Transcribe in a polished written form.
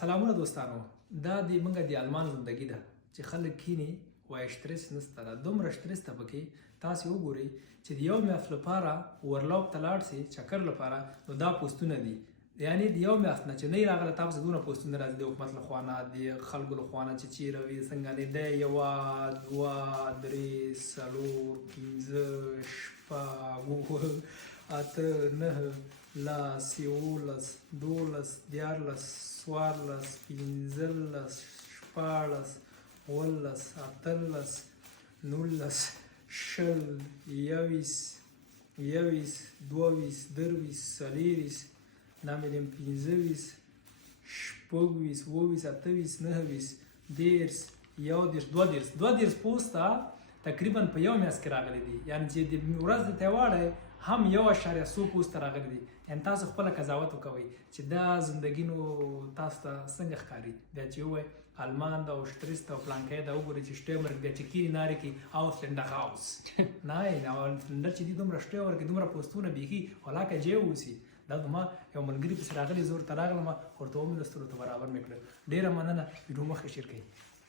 سلامونه دوستانو. دا د موږ د آلمان زندگی ده چې خلک کینی وای شترس نسته ده. دومره شترس ته پکې تاسې وګورئ چې د یو میاشت لپاره ورلوب ته لاړ سئ چکر لپاره، نو دا پوسټونه دي. یعنې د یو میاشت نه چې نه راغله تا پسې دونه پوسټونه راځي د حکومت له خوا نه، د خلکو له خوا نه چې چیرې وي څنګه نه دی. یوه، دوه، درې، څلور، پنځه، شپږ، اووه، اته، نهه، لس، یولس، دولس، دیارلس، څوارلس، پنځلس، شپاړس، اوولس، اتلس، نولس، شل، یوویس، دوهویس، درویس، څلېرویس، دا مې دیم پنځهویس، شپږویس، اووهویس، اتهویس، نهویس، دېرس، یودېرس، دوهدېرس پوسټه تقریبا په یو میاشت کې راغلي دي. یعنې چې د ورځ ته واړی هم 1.1 پوسټه راغلي دي. یعنې تاسو خپله قضاوت وکوئ چې دا زندګي نو تاسو ته څنګه ښکاري. بیا چې ووایي آلمان ده او شترس ده او پلانکی ده، وګورئ چې شټې ورکړي بیا چې کینې نارې کړي ausländer raus. نه ausländer چې دي دومره شټې ورکړي دومره پوسټونه بیخي ولاکه جې اوسي. دا زما یو ملګري پسې راغلی، زه ورته راغلم ورته ومې لوستلو ته برابر مې کړل. ډېره مننه، ویډیو مخکې شیر کړئ.